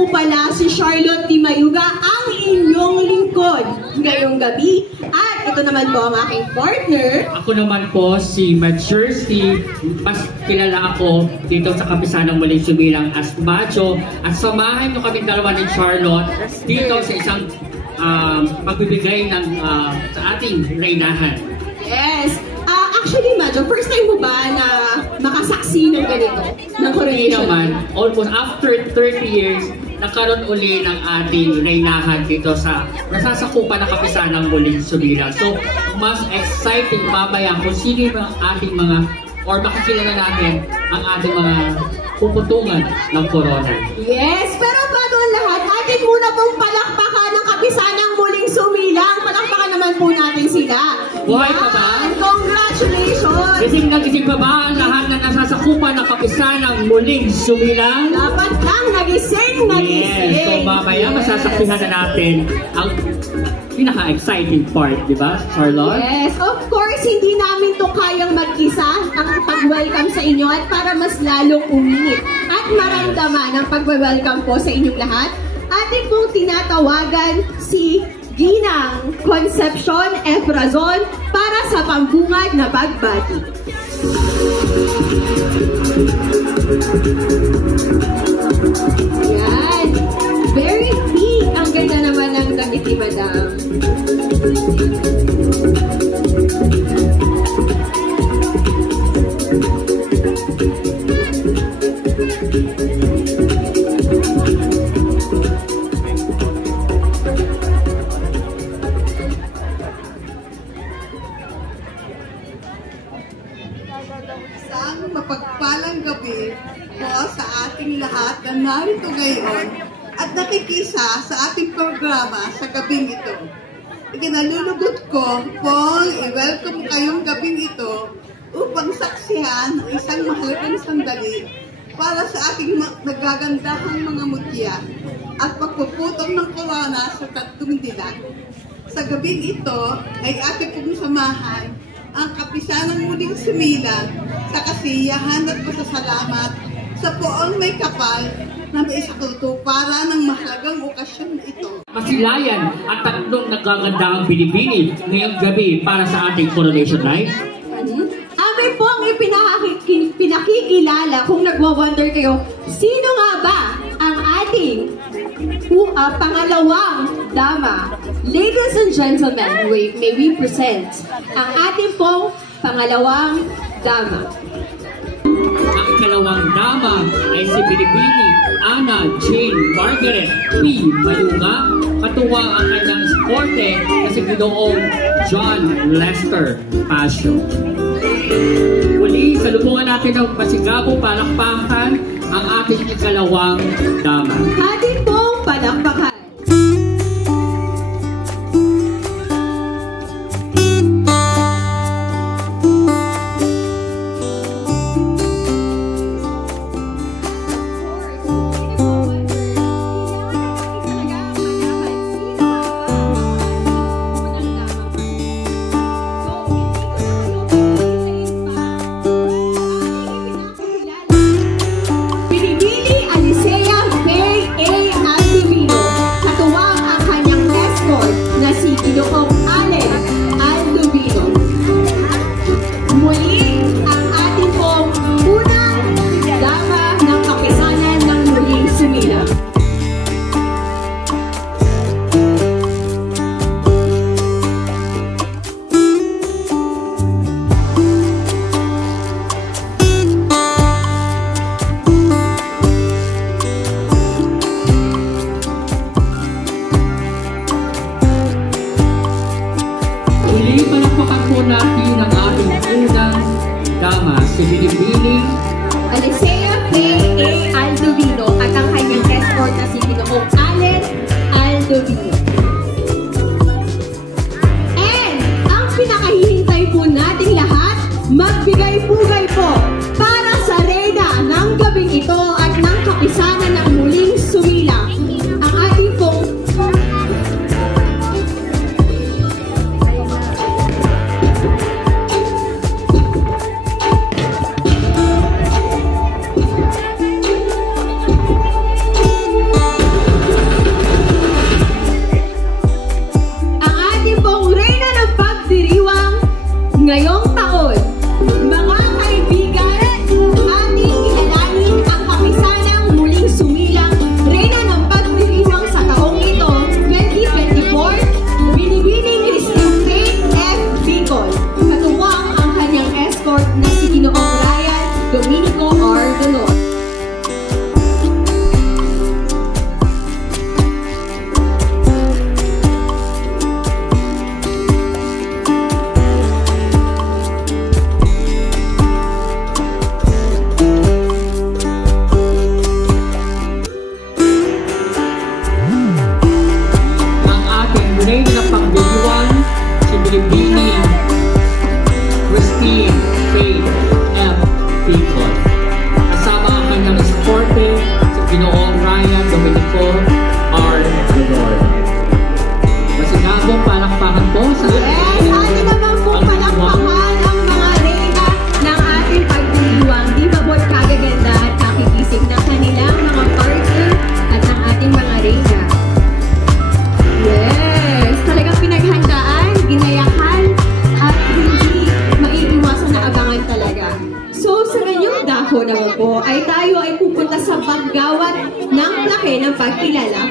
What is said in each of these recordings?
po pala si Charlotte Di Mayuga, ang inyong lingkod ngayong gabi. At ito naman po ang aking partner. Ako naman po si Majercy. Mas kilala ako dito sa Kapisanang Muling Sumilang as Macho. At samahan nyo kami dalawa ni Charlotte dito sa isang pagbibigay ng sa ating reynahan. Yes. Actually, Macho, first time mo ba na makasaksi ng ganito? Ng coronation? Naman, almost after 30 years, nagkaroon uli ng ating reynahan dito sa nasasakupan ng Kapisanang Muling Sumilang. So, mas exciting mamaya kung sino yung ating mga, or makikilala natin ang ating mga puputungan ng corona. Yes, pero bago ang lahat, atin muna pong palakpakan ng Kapisanang Muling Sumilang. Palakpakan naman po natin sila. Buhay pa ba? Congratulations! Gising na gising pa ba ang lahat na nasasakupan ng Kapisanang Muling Sumilang? Dapat lang nagising. Yes, so mamaya masasaksihan na natin ang pinaka-exciting part, di ba, Charlotte? Yes, of course, hindi namin to kayang mag-isa ang pag-welcome sa inyo at para mas lalong uminit at maramdaman ang pag-welcome po sa inyong lahat. Atin pong tinatawagan si Ginang Concepcion Efrazon para sa pambungad na pagbati. Yan. Very pink. Ang ganda naman ng damit ni Madam. Isang mapagpalang gabi po sa ating lahat na narito ngayon at nakikisa sa ating programa sa gabing ito. Ikinalulugod ko pong i-welcome kayong gabing ito upang saksihan ang isang mahalagang sandali para sa ating nagagandahang mga mutya at pagpuputong ng corona sa tatlong dilag. Sa gabing ito ay ating pong samahan ang Kapisanang Muling Sumilang sa kasiyahan at pasasalamat sa poong may kapal na may isakatutuparan ng mahalagang okasyon ito. Masilayan at tatlong nagagandahang binibini ngayong gabi para sa ating coronation night. Amin po ang pinakikilala kung nagwa-wonder kayo, sino nga ba ang ating pangalawang dama? Ladies and gentlemen, may we present ang ating pong pangalawang dama. Ang ikalawang dama ay si Binibini Ana Jane Margaret P. Mayuga, katuwa ang kanyang esporte na si Ginoong John Lester Pasio. Muli, salubungan natin ng masigabong palakpakan ang ating ikalawang dama. Ating pong palakpakan. Binibini Alicea Faye A. kayo ng pagkilala.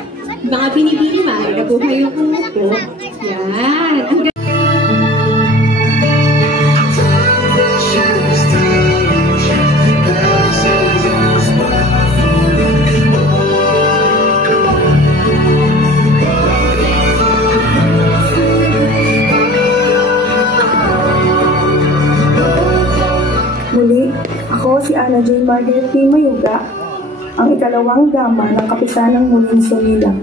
Mga binibini, maaari na po kayong umupo. Yan. Muli, ako si Ana Jane Margaret P. Mayuga, ang ikalawang dama ng Kapisanang Muling Sumilang.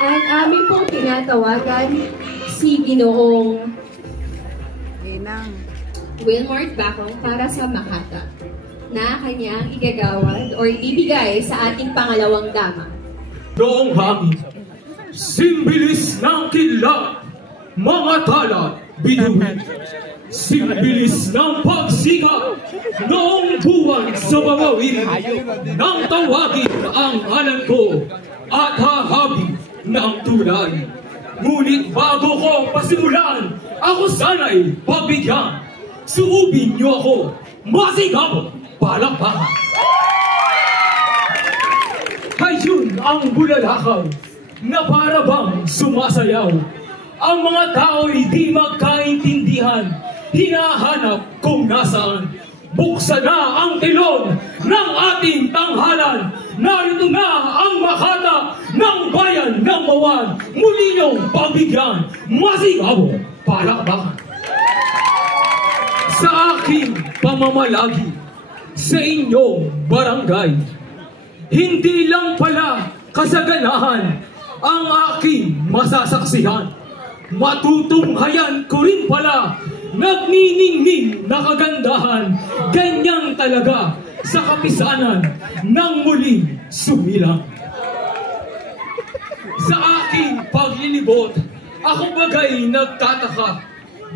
At amin pong tinatawagan si Ginoong Wilmart Bacong para sa Makata na kanyang igagawad o ibibigay sa ating pangalawang dama. Noong hangin, simbilis ng kidlat, mga tala, binuhin. Simbilis ng pagsikat noong buwan sa bawawin nang tawagin ang alam ko at hahabig ng tulay. Ngunit bago ko pasimulan, ako sana'y pabigyan. Suubin niyo ako, masigabong palakpakan. Ayun ang bulalakaw na para bang sumasayaw. Ang mga tao'y di magkaintindihan, hinahanap kung nasaan. Buksan na ang tilon ng ating tanghalan. Narito na ang Makata ng bayan ng Bawan. Muli niyong pabigyan, masigabong palakpakan. Sa aking pamamalagi sa inyong barangay, hindi lang pala kasaganahan ang aking masasaksihan. Matutunghayan ko rin pala, nagniningning na kagandahan, ganyan talaga sa kapisanan ng muling sumilang. Sa aking paglilibot, ako bagay nagtataka,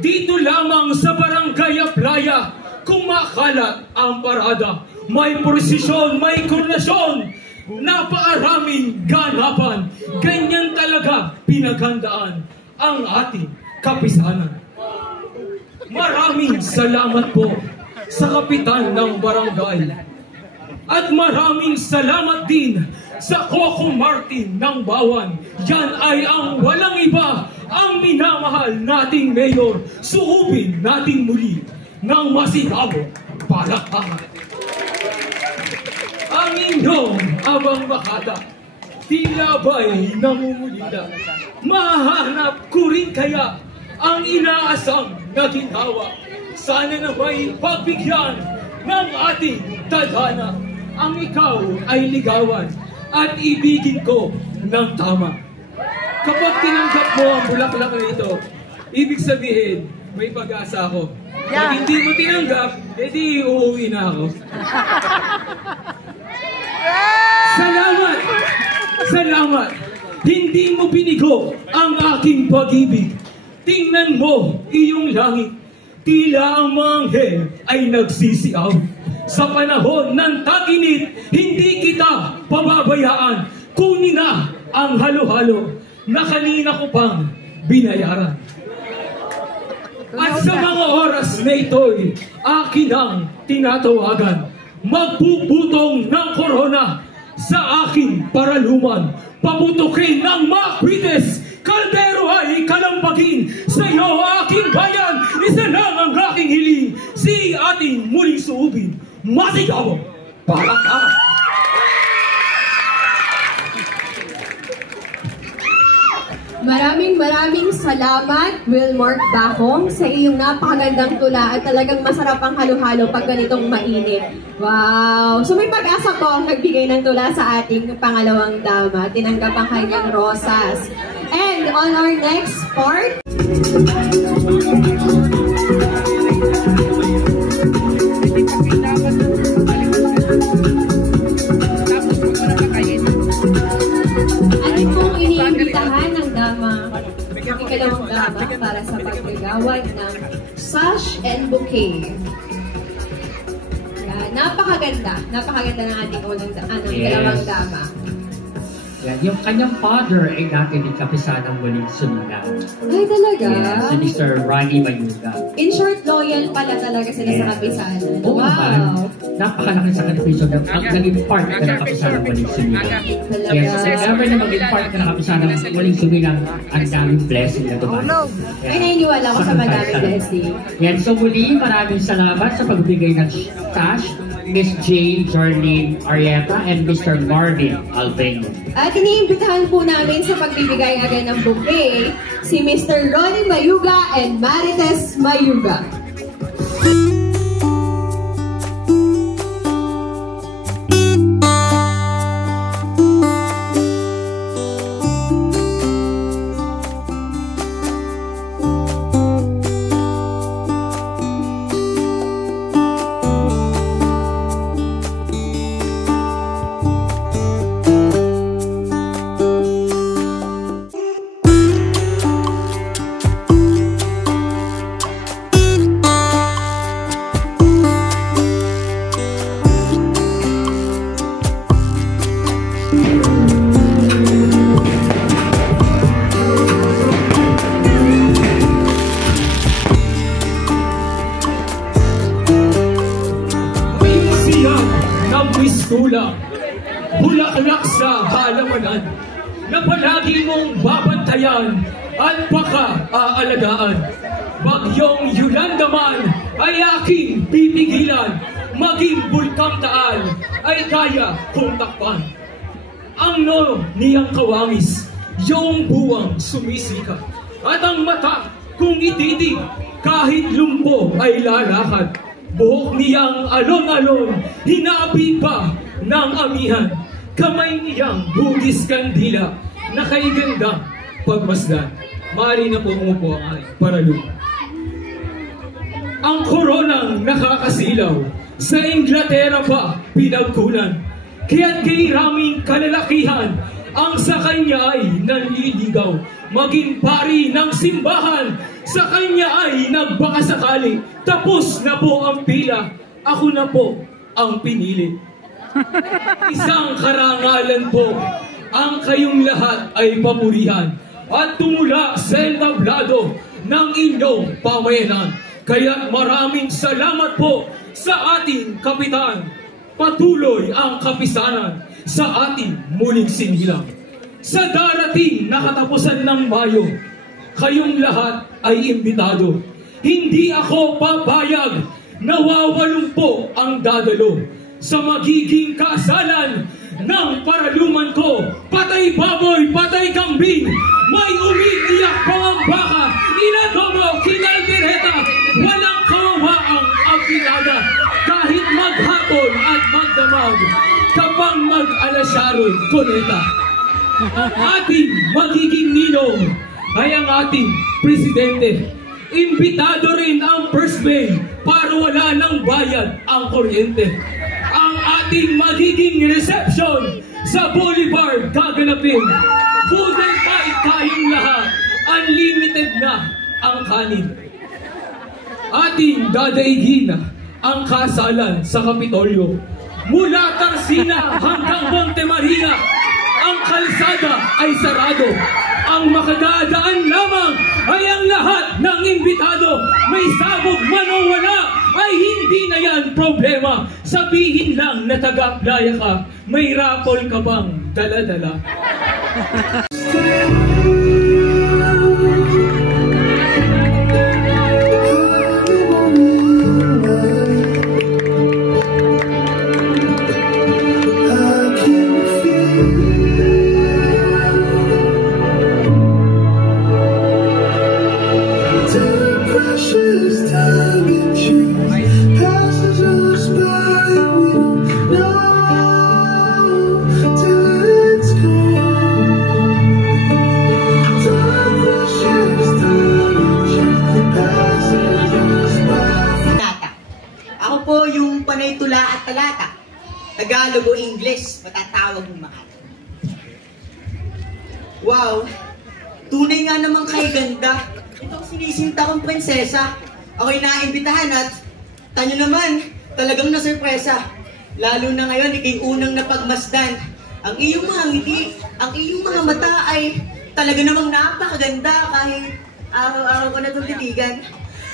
dito lamang sa barangay Aplaya, kung makalat ang parada, may prosesyon, may koronasyon, napakaraming ganapan, ganyan talaga pinaghandaan ang ating kapisanan. Maraming salamat po sa kapitan ng barangay. At maraming salamat din sa Coco Martin ng Bawan. Yan ay ang walang iba, ang minamahal nating mayor. Suubin natin muli ng masigabong palakpakan. Ang inyong abang Makata, tila ba'y namumulila? Mahanap ko rin kaya ang inaasang na ginawa. Sana na ba'y pagbigyan ng ating tadhana. Ang ikaw ay ligawan at ibigin ko ng tama. Kapag tinanggap mo ang bulaklak na ito, ibig sabihin, may pag-asa ako. Pag hindi mo tinanggap, edi uuwi na ako. Salamat! Salamat! Hindi mo binigo ang aking pag-ibig. Tingnan mo iyong langit. Tila ang manghel ay nagsisiaw. Sa panahon ng tag-init, hindi kita pababayaan. Kunin na ang halo-halo na kanina ko pang binayaran. At sa mga oras na ito'y akin ang tinatawagan. Magbubutong ng korona sa aking paraluman. Paputukin ng makwites, kaldero ay kalampagin. Sa iyo aking bayan, isa lang ang aking hiling. Si ating muling suubin, masigabong palakpakan. Maraming salamat, Wilmart Bacong, sa iyong napakagandang tula at talagang masarap ang halo-halo pag ganitong mainit. Wow! So may pag-asa po ang nagbigay ng tula sa ating pangalawang dama. Tinanggap ang kanyang rosas. And on our next part, ating pong iniimbitahan ng dama, ang ikalawang dama para sa paggagawad ng sash and bouquet. Yan, napakaganda ng ating ikalawang dama. Yan, yung kanyang father ay dati ni Kapisanang Muling Sumilang. Ay, talaga? Yan, si Mr. Ronnie Mayuga. In short, loyal pala talaga sila sa kapisanan. Oo naman. Napakalaki sa kapisanan ng ang naging part ka ng Kapisanang Muling Sumilang. Yes, kasi ever na maging part ka ng Kapisanang Muling Sumilang, ang daming blessing na dumalo. Ay, naniniwala ko sa madaming blessing. Yan, so muli, maraming salamat sa pagbigay ng cash, Miss Jane, Jorlene, Arieta, and Mr. Marvin Alveno. At iniimbitahan po namin sa pagbibigay agad ng bouquet si Mr. Ronnie Mayuga and Marites Mayuga. Bulaklak sa halamanan na palagi mong babantayan at paka-aalagaan. Bagyong Yolanda man ay aking pipigilan, maging bulkang taal ay kaya kong takpan. Ang niyang kawangis, yung buwang sumisika, at ang mata kung ititig kahit lumpo ay lalakad. Buhok niyang alon-alon, hinabi pa ng amihan. Kamay niyang hugis kandila, nakaiganda pagmasdan. Maaari na po umupo ang aking paralupa. Ang koronang nakakasilaw, sa Inglaterra pa pinagkunan. Kaya't kay raming kalalakihan, ang sa kanya ay nanliligaw. Maging pari ng simbahan, sa kanya ay nagbakasakali. Tapos na po ang pila, ako na po ang pinili. Isang karangalan po, ang kayong lahat ay papurihan at tumula sa entablado ng inyong pamayanan. Kaya maraming salamat po sa ating kapitan. Patuloy ang kapisanan sa ating muling sinilang. Sa darating na katapusan ng Mayo, kayong lahat ay imbitado. Hindi ako papayag na wawalumpo ang dadalo sa magiging kasalan ng paraluman ko. Patay baboy, patay kambing, may umiiyak pangambaka, inadobo, kinaldereta, walang kawawaang abinada. Kahit maghapon at magdamag, kapag mag-alasyaron, kuneta. Ating magiging ninong ay ang ating presidente. Imbitado rin ang First Bay para wala ng bayad ang kuryente. Ang ating magiging reception sa Boulevard gaganapin. Food and fight tayong lahat. Unlimited na ang kanin. Ating dadaigin ang kasalan sa Kapitolyo. Mula Tarsina hanggang Monte Maria, ang kalsada ay sarado. Ang makadadaan lamang ay ang lahat ng imbitado. May sabog man o wala, ay hindi na yan problema. Sabihin lang na taga-playa ka, may rapol ka bang dala-dala? Tula at talata, Tagalog o English, matatawag mong mahal. Wow, tunay nga naman kay ganda. Itong sinisinta kong prinsesa. Ako'y naimbitahan at tanyo naman, talagang nasurpresa. Lalo na ngayon, ikay unang napagmasdan. Ang iyong mga ngiti, ang iyong mga mata ay talaga namang napakaganda kahit araw-araw ko na itong titigan.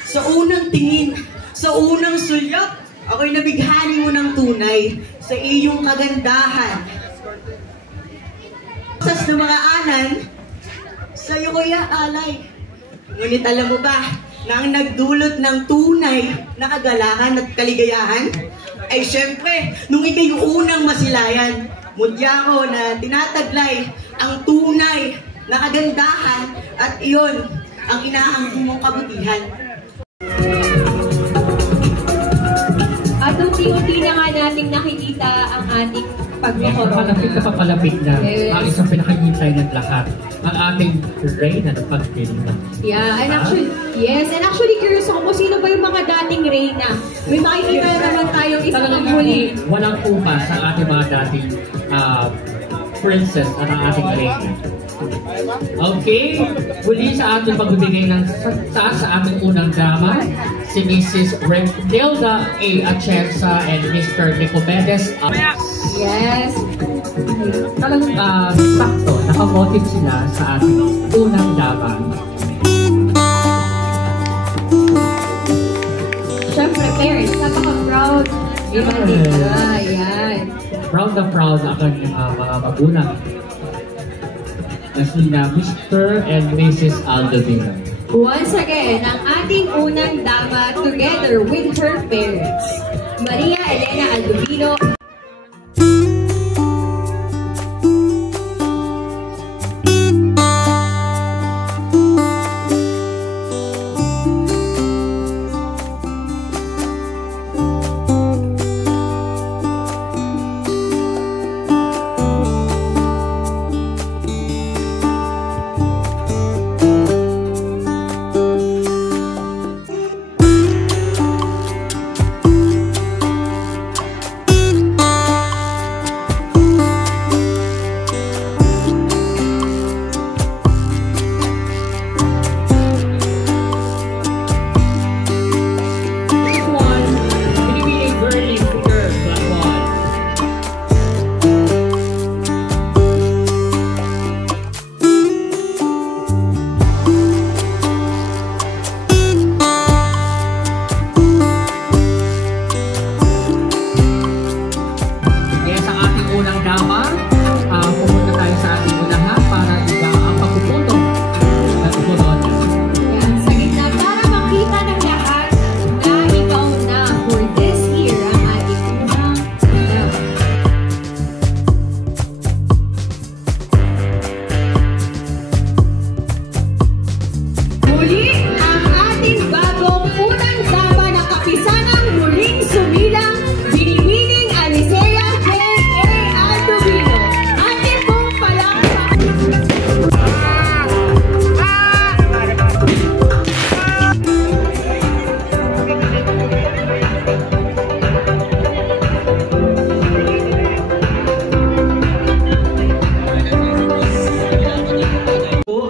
Sa unang tingin, sa unang sulyap, ako'y nabighani mo ng tunay sa iyong kagandahan. Sas ng mga anan, sa'yo ko'y aalay. Ngunit alam mo ba, na ang nagdulot ng tunay na kagalakan at kaligayahan, ay syempre, nung ika'y unang masilayan, mudya ko na tinataglay ang tunay na kagandahan at iyon ang inaangkin mong kabutihan. At unti-unti na nga nating nakikita ang ating pagmumura. Papalapit na papalapit na. Yes. Ang isang pinakahintay ng lahat. Ang ating reyna ng pagdiling. Yeah, and actually, yes, and actually curious ako kung sino ba yung mga dating reyna. May makikita na naman tayong isang huli. Walang upa sa ating mga dating princess at ang ating reyna. Okay, muli sa ating pagbibigay ng sa ating unang drama, si Mrs. Renilda A. Atienza and Mr. Nicomedes. Yes. Talagang sakto, nakamotive sila sa ating unang drama. Siyempre, parents, napaka-proud. Yan. Proud na proud ang kanyang mga magulang. Sina Mr. and Mrs. Aldovino. Once again, ang ating unang dama together with her parents, Maria Elena Aldovino.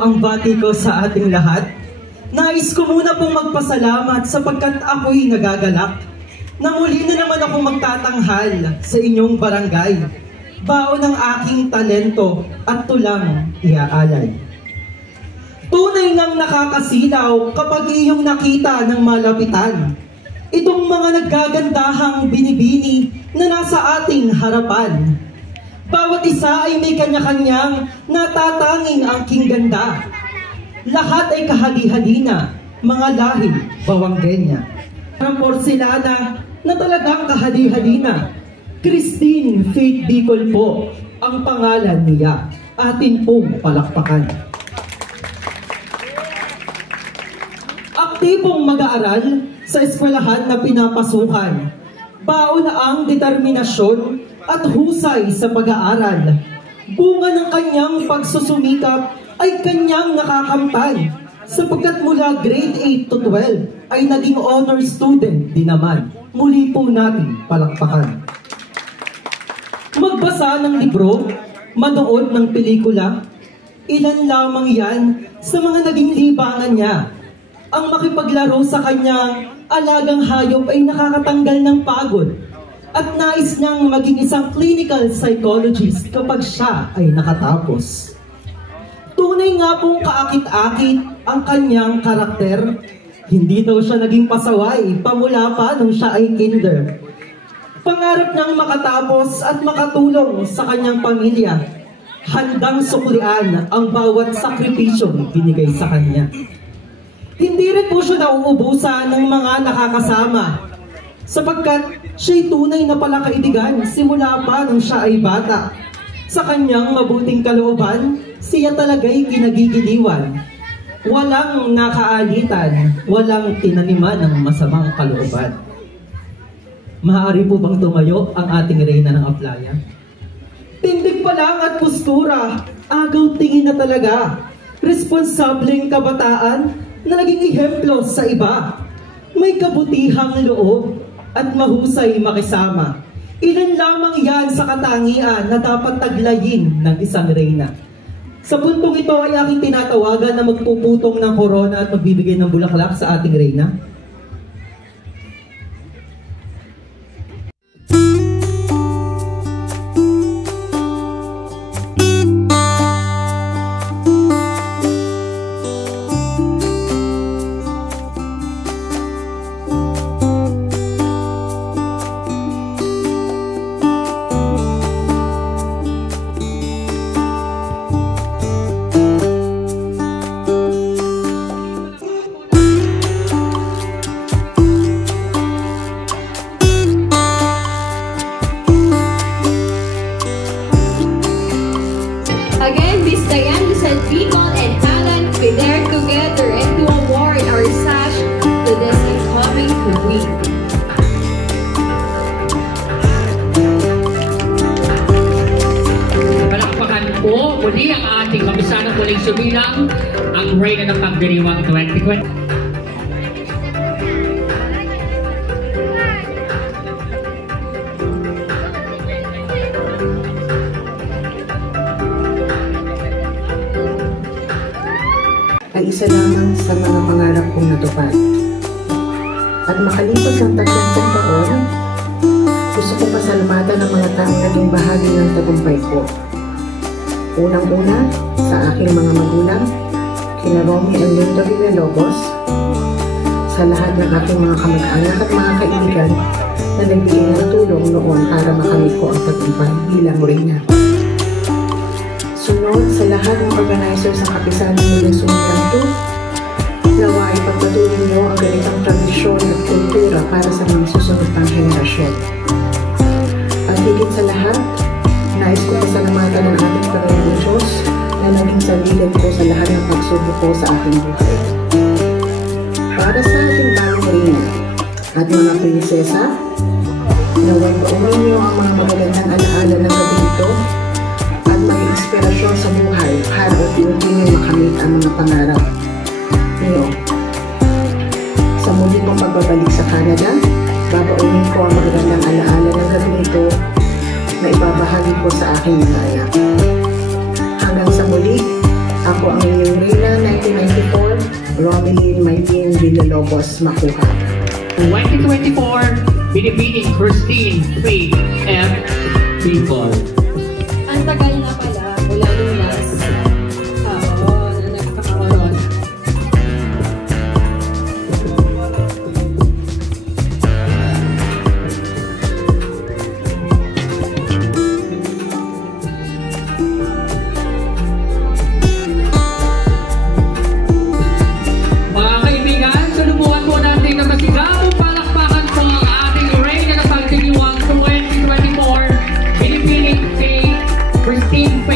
Ang bati ko sa ating lahat. Nais ko muna pong magpasalamat sapagkat ako'y nagagalak na muli na naman akong magtatanghal sa inyong barangay. Baon ng aking talento at tulang iaalay. Tunay ngang nakakasilaw kapag iyong nakita ng malapitan itong mga naggagandahang binibini na nasa ating harapan. Bawat isa ay may kanya-kanyang natatanging angking ganda. Lahat ay kahali-halina, mga lahing Bawanggenya. Ang porselana na talagang kahali-halina. Christine Faith Bicol po ang pangalan niya. Atin pong palakpakan. Aktibong mag-aaral sa eskwelahan na pinapasukan. Baon na ang determinasyon at husay sa pag-aaral. Bunga ng kanyang pagsusumikap ay kanyang nakakamtan sapagkat mula grade 8 to 12 ay naging honor student din naman. Muli po natin palakpakan. Magbasa ng libro, manood ng pelikula, ilan lamang yan sa mga naging libangan niya. Ang makipaglaro sa kanyang alagang hayop ay nakakatanggal ng pagod. at nais niyang maging isang clinical psychologist kapag siya ay nakatapos. Tunay nga pong kaakit-akit ang kanyang karakter. Hindi daw siya naging pasaway pamula pa nung siya ay kinder. Pangarap niyang makatapos at makatulong sa kanyang pamilya. Handang suklian ang bawat sakripisyong binigay sa kanya. Hindi rin po siya nauubusan ng mga nakakasama, sapagkat siya'y tunay na palakaibigan simula pa nung siya ay bata. Sa kanyang mabuting kalooban, siya talaga'y kinagigiliwan. Walang nakaalitan, walang tinaniman ng masamang kalooban. Maaari po bang tumayo ang ating reyna ng Aplaya? Tindig pa lang at postura, agaw tingin na talaga. Responsableng kabataan na naging ehemplo sa iba. May kabutihang loob at mahusay makisama. Ilan lamang yan sa katangian na dapat taglayin ng isang reyna. Sa puntong ito ay aking tinatawagan na magpuputong ng korona at magbibigay ng bulaklak sa ating reyna. Again, Miss Diane Lucen Bicol and Helen be there together and to award our sash to this incoming queen. Palakpakan po muli ang ating kapisanang muling sumilang, ang Reyna ng Pagdiriwang 2020. Ay isa lamang sa mga pangarap kong natupad. At makalipas ang 30 taon, gusto kong pasalamatan ang mga taong naging bahagi ng tagumpay ko. Unang-una, sa aking mga magulang, kina Romy and Linda Villalobos, sa lahat ng aking mga kamag-anak at mga kaibigan na nagbigay ng tulong noon para makamit ko ang tagumpay bilang reyna. Sunod, sa lahat ng organizers ng Kapisanan ng Sumilang 2, nawa ay pagpatuloy niyo ang ganitang tradisyon at kultura para sa mga susunod pang henerasyon. At higit sa lahat, nais ko pasalamatan ang ating Panginoong Diyos na naging sandigan ko sa lahat ng pagsubok ko sa aking buhay. Para sa ating bagong reyna at mga prinsesa, naway paunin niyo ang mga magagandang alaala ng gabi ito at maging inspirasyon sa buhay para unti-unti niyo makamit ang mga pangarap niyo. Sa muli kong pagbabalik sa Canada, babaunin ko ang magagandang alaala ng gabi ito na ibabahagi ko sa aking mga anak. Hanggang sa muli, ako ang inyong Reyna 1994, Romeline Maylene Villalobos Makuha. 2024, Binibining Christine Faith F. Bicol. Ang tagal na pala, mula nung last taon na nagkakaroon. Mga kaibigan, salubungan po natin na masigabong palakpakan po ang ating Reyna ng Pagdiriwang 2024, Binibining Faith Christine Faith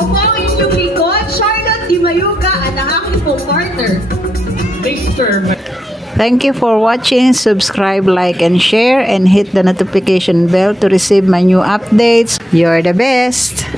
Ako po ang inyong lingkod, Charlotte Di Mayuga, at ang aking pong partner. Mr. Thank you for watching. Subscribe, like, and share, and hit the notification bell to receive my new updates. You're the best!